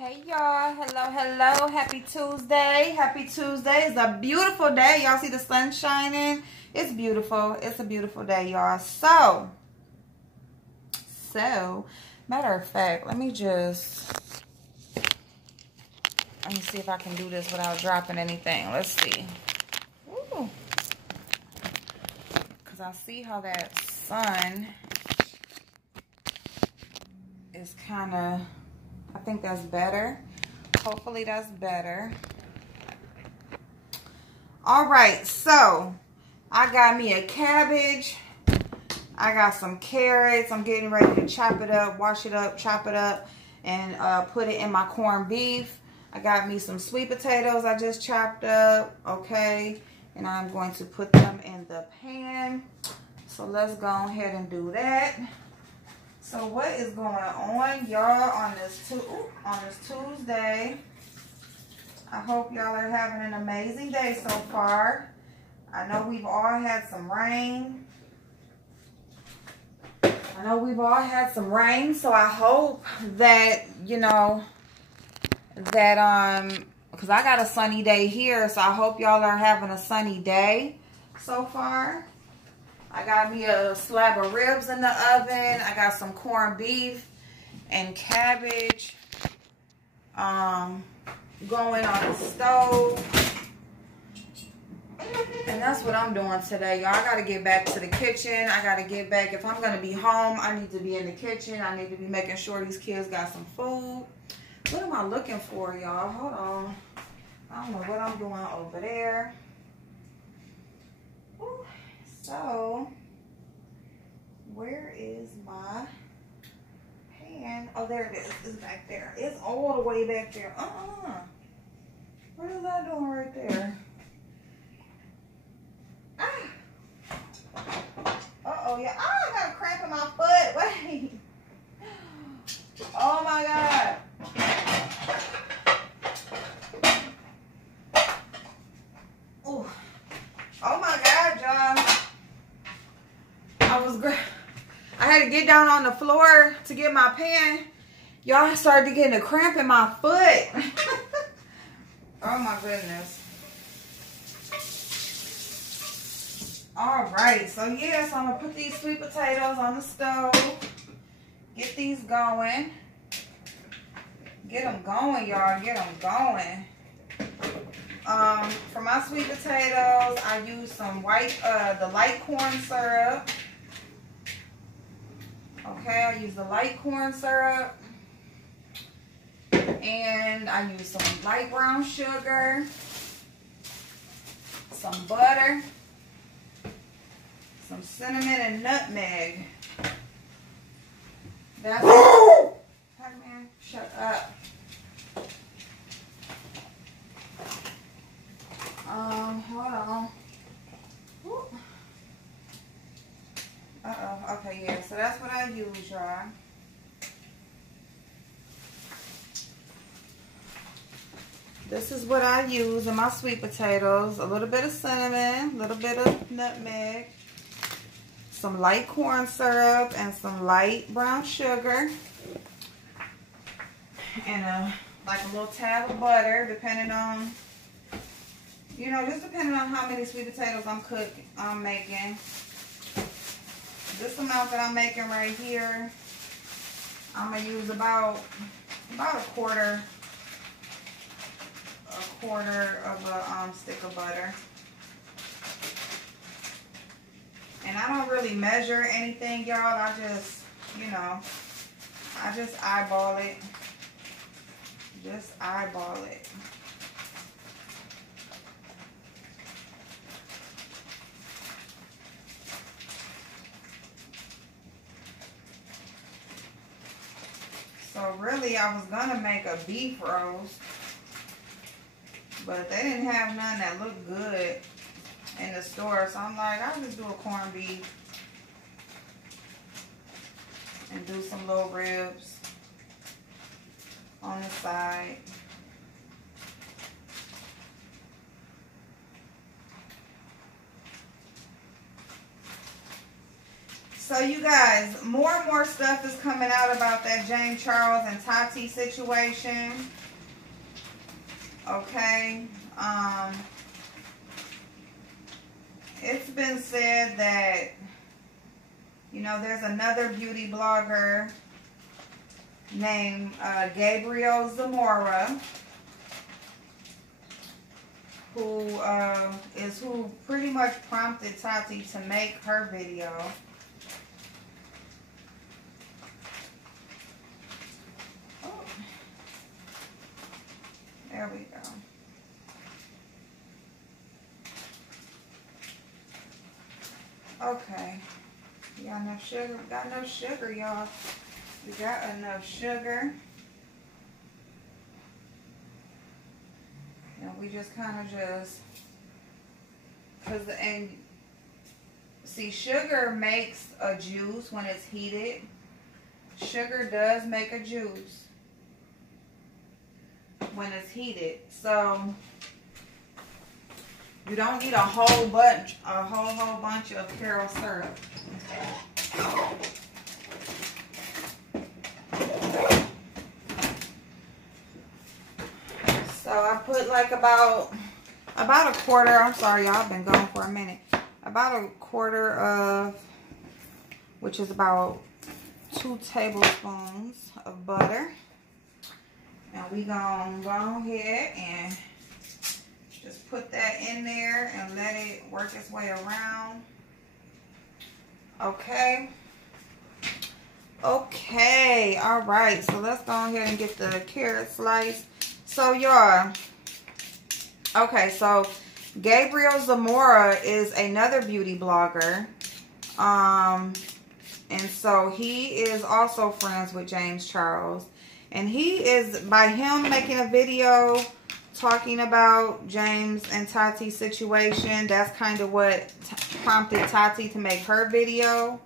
Hey y'all, hello, happy Tuesday. Happy Tuesday. It's a beautiful day. Y'all see the sun shining? It's beautiful. It's a beautiful day, y'all. So matter of fact, let me see if I can do this without dropping anything. Let's see. Ooh. Cause I see how that sun is kind of, I think that's better. Hopefully that's better. All right, so I got me a cabbage. I got some carrots. I'm getting ready to chop it up, wash it up, chop it up, and put it in my corned beef. I got me some sweet potatoes I just chopped up, okay? And I'm going to put them in the pan. So let's go ahead and do that. So what is going on, y'all, on this Tuesday? I hope y'all are having an amazing day so far. I know we've all had some rain. So I hope that, you know, that, because I got a sunny day here, so I hope y'all are having a sunny day so far. I got me a slab of ribs in the oven. I got some corned beef and cabbage going on the stove. And that's what I'm doing today, y'all. I got to get back to the kitchen. I got to get back. If I'm going to be home, I need to be in the kitchen. I need to be making sure these kids got some food. What am I looking for, y'all? Hold on. I don't know what I'm doing over there. Ooh. So, where is my pan? Oh, there it is. It's back there. It's all the way back there. What is that doing right there? Uh-oh, yeah. I got a cramp in my foot. Wait. Oh, my God. Ooh. Oh, my God, y'all. I had to get down on the floor to get my pan. Y'all, I started getting a cramp in my foot. Oh my goodness. All right, so yeah, so I'm gonna put these sweet potatoes on the stove. Get these going. Get them going, y'all. Get them going. For my sweet potatoes, I use some the light corn syrup. Okay, I use the light corn syrup. And I use some light brown sugar. Some butter. Some cinnamon and nutmeg. That's it. Pac-Man, shut up. Hold on. Woo. Uh-oh. Okay, yeah. So that's what I use, y'all. This is what I use in my sweet potatoes. A little bit of cinnamon, a little bit of nutmeg, some light corn syrup, and some light brown sugar. And like a little tab of butter, depending on, you know, just depending on how many sweet potatoes I'm making. This amount that I'm making right here, I'm gonna use about a quarter of a stick of butter. And I don't really measure anything, y'all. I just, you know, I just eyeball it. Just eyeball it. So really, I was gonna make a beef roast, but they didn't have none that looked good in the store. So I'm like, I'll just do a corned beef and do some little ribs on the side. So you guys, more and more stuff is coming out about that James Charles and Tati situation. Okay. It's been said that, you know, there's another beauty blogger named Gabriel Zamora who pretty much prompted Tati to make her video. Oh. There we go. Okay. We got enough sugar. We got enough sugar, y'all. We got enough sugar. And we just kind of and see, sugar makes a juice when it's heated. Sugar does make a juice when it's heated. So you don't need a whole bunch of carob syrup. So I put like about a quarter. I'm sorry, y'all, I've been going for a minute. About a quarter of, which is about 2 tablespoons of butter. Now we gonna go ahead and just put that in there and let it work its way around. Okay. Okay. All right. So let's go ahead and get the carrot slice. So y'all, okay, so Gabriel Zamora is another beauty blogger. And so he is also friends with James Charles. And he is, by him making a video talking about James and Tati's situation, that's kind of what prompted Tati to make her video.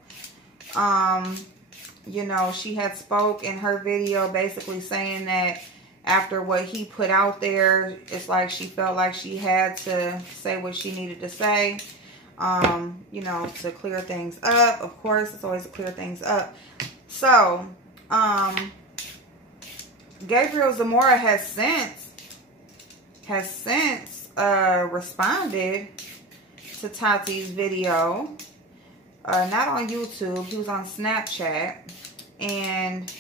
You know, she had spoke in her video basically saying that after what he put out there, it's like she felt like she had to say what she needed to say, you know, to clear things up. Of course, it's always to clear things up. So, Gabriel Zamora has since responded to Tati's video. Not on YouTube, he was on Snapchat, and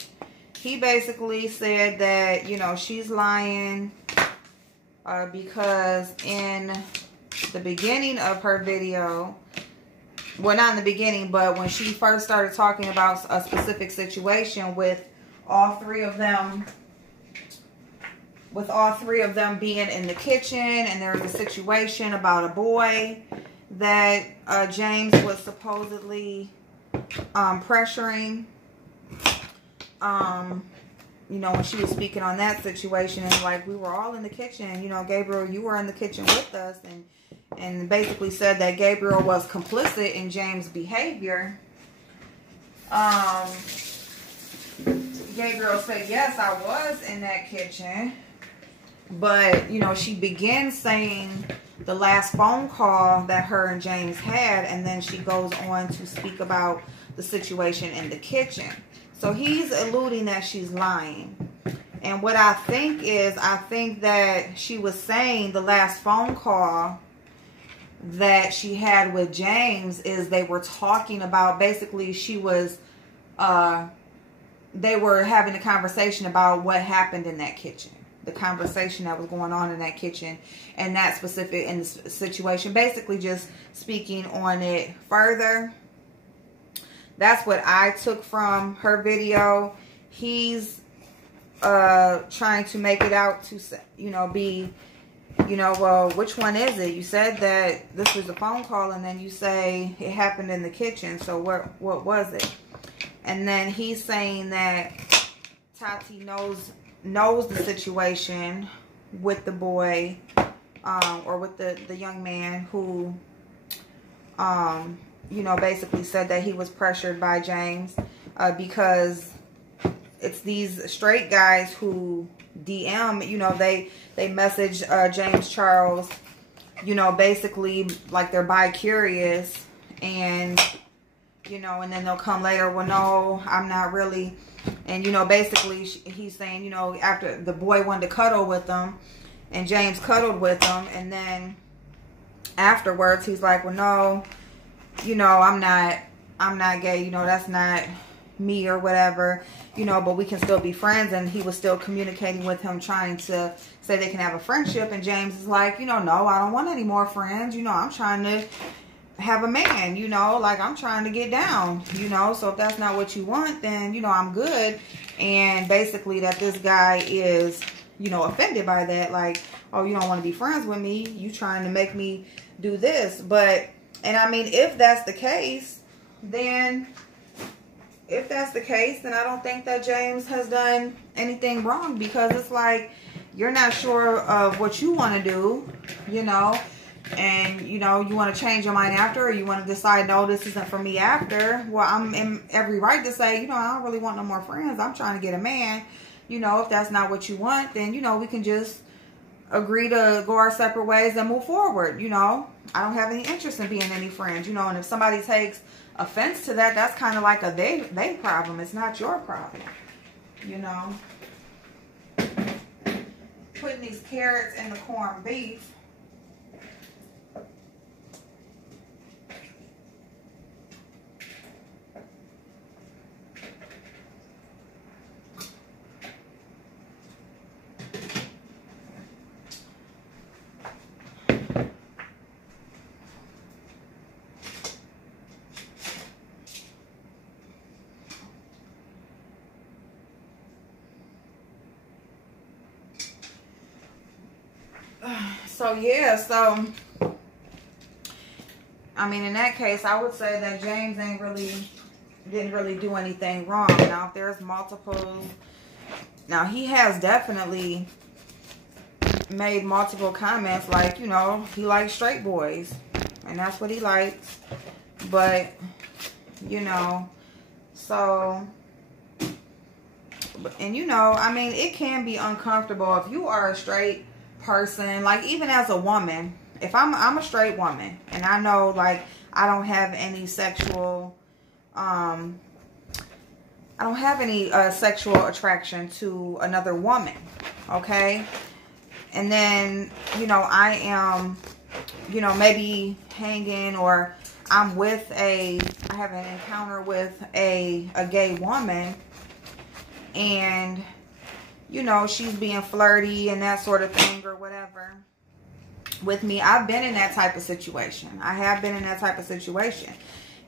he basically said that, you know, she's lying because in the beginning of her video, well, not in the beginning, but when she first started talking about a specific situation with all three of them being in the kitchen, and there was a situation about a boy that James was supposedly pressuring. You know, when she was speaking on that situation, and like, we were all in the kitchen, you know, Gabriel, you were in the kitchen with us, and basically said that Gabriel was complicit in James' behavior. Gabriel said, yes, I was in that kitchen. But, you know, she began saying the last phone call that her and James had, and then she goes on to speak about the situation in the kitchen. So he's alluding that she's lying. And what I think is, I think that she was saying the last phone call that she had with James is they were talking about, basically she was, they were having a conversation about what happened in that kitchen. The conversation that was going on in that kitchen and that specific in the situation, basically just speaking on it further. That's what I took from her video. He's trying to make it out to, you know, be, you know, well, which one is it? You said that this was a phone call, and then you say it happened in the kitchen. So what was it? And then he's saying that Tati knows the situation with the boy, or with the young man who, you know, basically said that he was pressured by James, because it's these straight guys who DM, you know, they message James Charles, you know, basically like they're bi-curious, and, you know, and then they'll come later, well, no, I'm not really. And, you know, basically he's saying, you know, after the boy wanted to cuddle with them, and James cuddled with them, and then afterwards he's like, well, no, you know, I'm not gay, you know, that's not me or whatever, you know, but we can still be friends. And he was still communicating with him, trying to say they can have a friendship. And James is like, you know, no, I don't want any more friends, you know, I'm trying to have a man, you know, like I'm trying to get down, you know, so if that's not what you want, then, you know, I'm good. And basically that this guy is, you know, offended by that, like, oh, you don't want to be friends with me, you trying to make me do this. But, and I mean, if that's the case, then I don't think that James has done anything wrong, because it's like, you're not sure of what you want to do, you know, and, you know, you want to change your mind after, or you want to decide, no, this isn't for me after. Well, I'm in every right to say, you know, I don't really want no more friends. I'm trying to get a man. You know, if that's not what you want, then, you know, we can just agree to go our separate ways and move forward. You know, I don't have any interest in being any friends, you know, and if somebody takes offense to that, that's kind of like a they problem. It's not your problem, you know. Putting these carrots in the corned beef. So yeah, so I mean, in that case, I would say that James didn't really do anything wrong. Now, if there's multiple, now he has definitely made multiple comments, like, you know, he likes straight boys, and that's what he likes. But, you know, so, and you know, I mean, it can be uncomfortable if you are a straight person, like, even as a woman. If I'm a straight woman, and I know, like, I don't have any sexual sexual attraction to another woman, okay? And then, you know, I am, you know, maybe hanging, or I have an encounter with a gay woman, and, you know, she's being flirty and that sort of thing or whatever with me. I've been in that type of situation. I have been in that type of situation.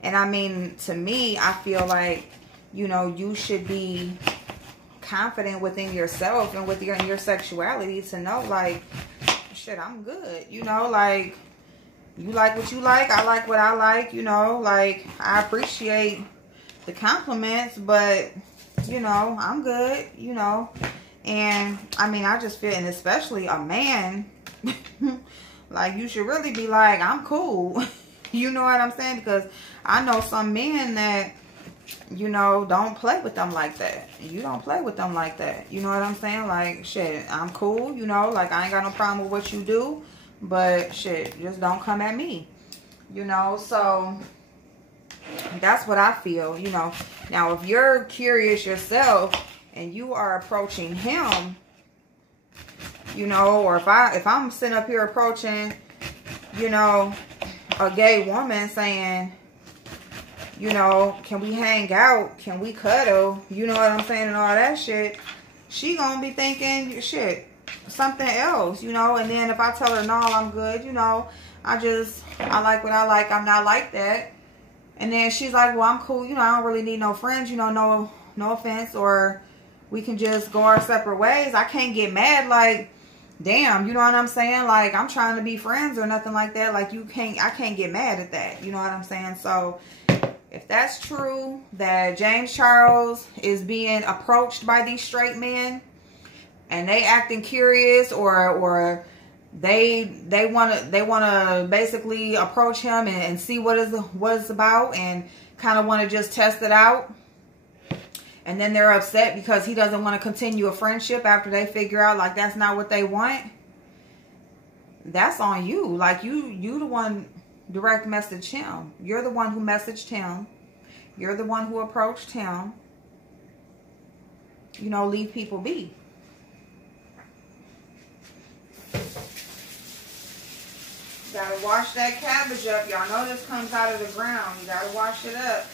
And I mean, to me, I feel like, you know, you should be confident within yourself and with your sexuality to know, like, shit, I'm good. You know, like, you like what you like, I like what I like, you know, like, I appreciate the compliments, but, you know, I'm good, you know. And I mean, I just feel, and especially a man, like, you should really be like, I'm cool. You know what I'm saying? Because I know some men that, you know, don't play with them like that. You don't play with them like that. You know what I'm saying? Like, shit, I'm cool, you know, like, I ain't got no problem with what you do, but shit, just don't come at me, you know. So that's what I feel, you know. Now, if you're curious yourself and you are approaching him, you know, or if I'm sitting up here approaching, you know, a gay woman saying, you know, can we hang out? Can we cuddle? You know what I'm saying? And all that shit. She gonna be thinking, shit, something else, you know. And then if I tell her, no, I'm good, you know, I like what I like, I'm not like that. And then she's like, well, I'm cool, you know, I don't really need no friends, you know, no offense, or we can just go our separate ways. I can't get mad, like, damn, you know what I'm saying? Like, I'm trying to be friends or nothing like that. Like, I can't get mad at that. You know what I'm saying? So, if that's true, that James Charles is being approached by these straight men, and they acting curious, or they wanna basically approach him and see what it's about, and kind of want to just test it out, and then they're upset because he doesn't want to continue a friendship after they figure out, like, that's not what they want, that's on you. Like, you the one direct message him. You're the one who messaged him. You're the one who approached him. You know, leave people be. You gotta wash that cabbage up. Y'all know this comes out of the ground. You gotta wash it up.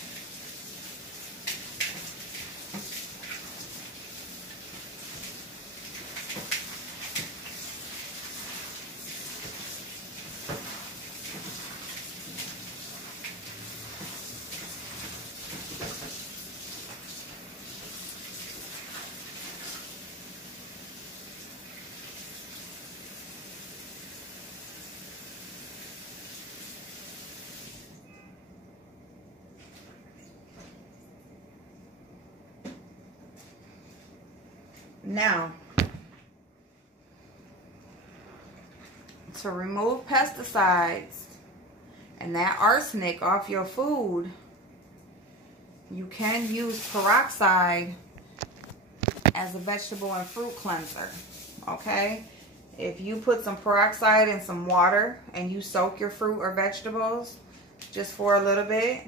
Now, to remove pesticides and that arsenic off your food, you can use peroxide as a vegetable and fruit cleanser, okay? If you put some peroxide in some water and you soak your fruit or vegetables just for a little bit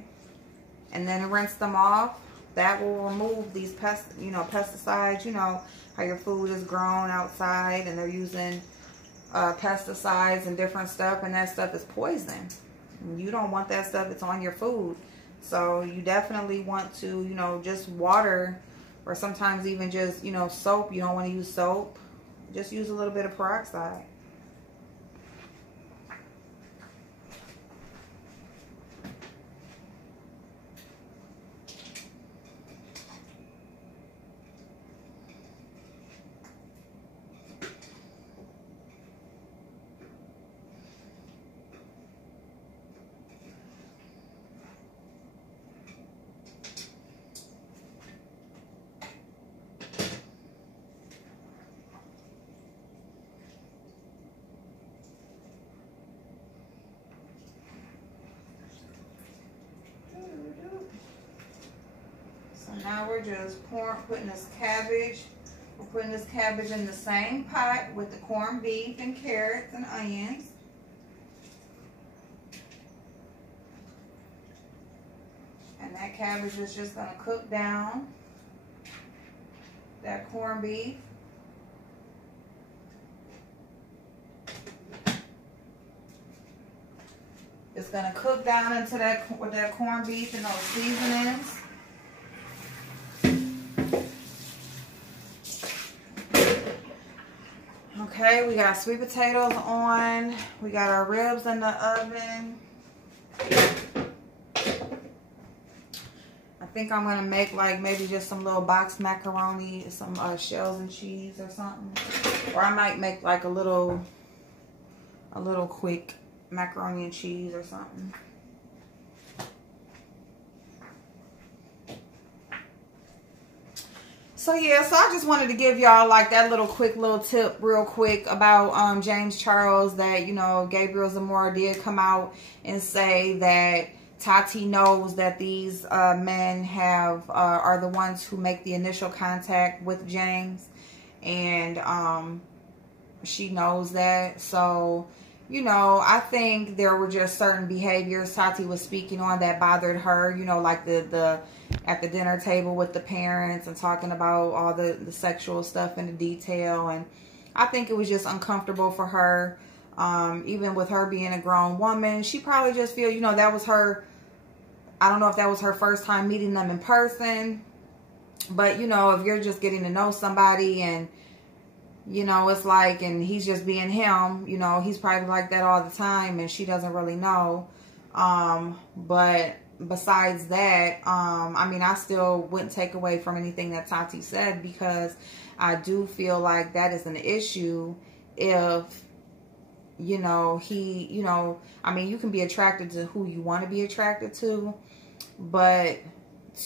and then rinse them off, that will remove these pesticides. You know how your food is grown outside and they're using pesticides and different stuff, and that stuff is poison. You don't want that stuff. It's on your food. So you definitely want to, you know, just water, or sometimes even just, you know, soap. You don't want to use soap. Just use a little bit of peroxide. Now we're just putting this cabbage. We're putting this cabbage in the same pot with the corned beef and carrots and onions. And that cabbage is just going to cook down that corned beef. It's going to cook down into that with that corned beef and those seasonings. Okay, we got sweet potatoes on. We got our ribs in the oven. I think I'm going to make like maybe just some little boxed macaroni, some shells and cheese or something. Or I might make like a little quick macaroni and cheese or something. So yeah, so I just wanted to give y'all like that quick little tip real quick about James Charles, that, you know, Gabriel Zamora did come out and say that Tati knows that these men are the ones who make the initial contact with James, and she knows that. So, you know, I think there were just certain behaviors Tati was speaking on that bothered her, you know, like the at the dinner table with the parents and talking about all the sexual stuff in the detail. And I think it was just uncomfortable for her. Even with her being a grown woman, she probably just feel, you know, that was her, I don't know if that was her first time meeting them in person, but, you know, if you're just getting to know somebody and, you know, it's like, and he's just being him, you know, he's probably like that all the time and she doesn't really know. But besides that, I mean, I still wouldn't take away from anything that Tati said, because I do feel like that is an issue if, you know, I mean, you can be attracted to who you want to be attracted to, but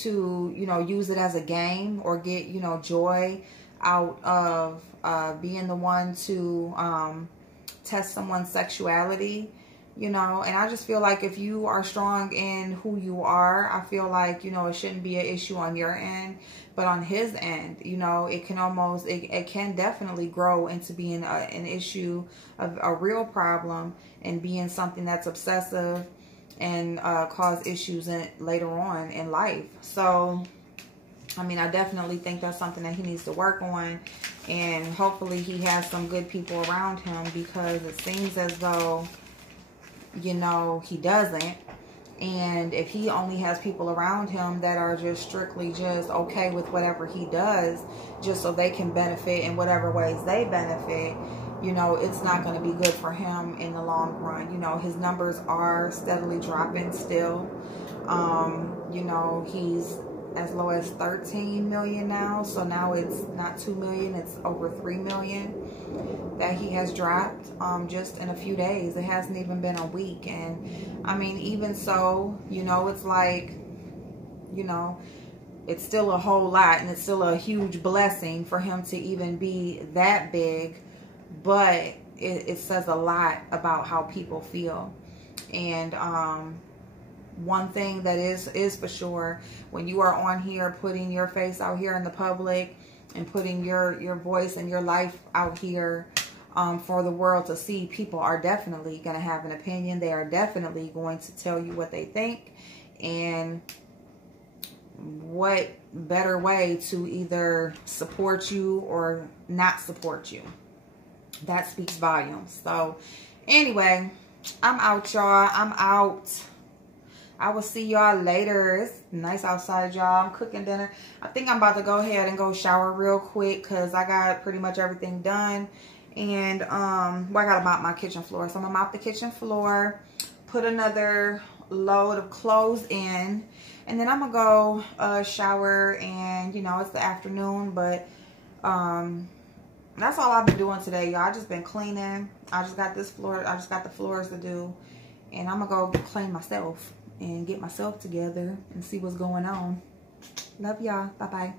to, you know, use it as a game or get, you know, joy out of being the one to test someone's sexuality, you know. And I just feel like if you are strong in who you are, I feel like, you know, it shouldn't be an issue on your end, but on his end, you know, it can almost, it can definitely grow into being an issue, of a real problem, and being something that's obsessive and cause issues later on in life. So, I mean, I definitely think that's something that he needs to work on. And hopefully he has some good people around him, because it seems as though, you know, he doesn't. And if he only has people around him that are just strictly just okay with whatever he does, just so they can benefit in whatever ways they benefit, you know, it's not going to be good for him in the long run. You know, his numbers are steadily dropping still. You know, he's as low as 13 million now. So now it's not 2 million, it's over 3 million that he has dropped just in a few days. It hasn't even been a week. And I mean, even so, you know, it's like, you know, it's still a whole lot, and it's still a huge blessing for him to even be that big. But it says a lot about how people feel. And one thing that is for sure, when you are on here putting your face out here in the public and putting your voice and your life out here for the world to see, people are definitely going to have an opinion. They are definitely going to tell you what they think. And what better way to either support you or not support you? That speaks volumes. So anyway, I'm out, y'all. I'm out. I will see y'all later. It's nice outside, y'all. I'm cooking dinner. I think I'm about to go ahead and go shower real quick, because I got pretty much everything done. And well, I gotta mop my kitchen floor. So I'm gonna mop the kitchen floor, put another load of clothes in, and then I'm gonna go shower. And you know, it's the afternoon, but that's all I've been doing today, y'all. I just been cleaning. I just got this floor. I just got the floors to do, and I'm gonna go clean myself and get myself together and see what's going on. Love y'all. Bye bye.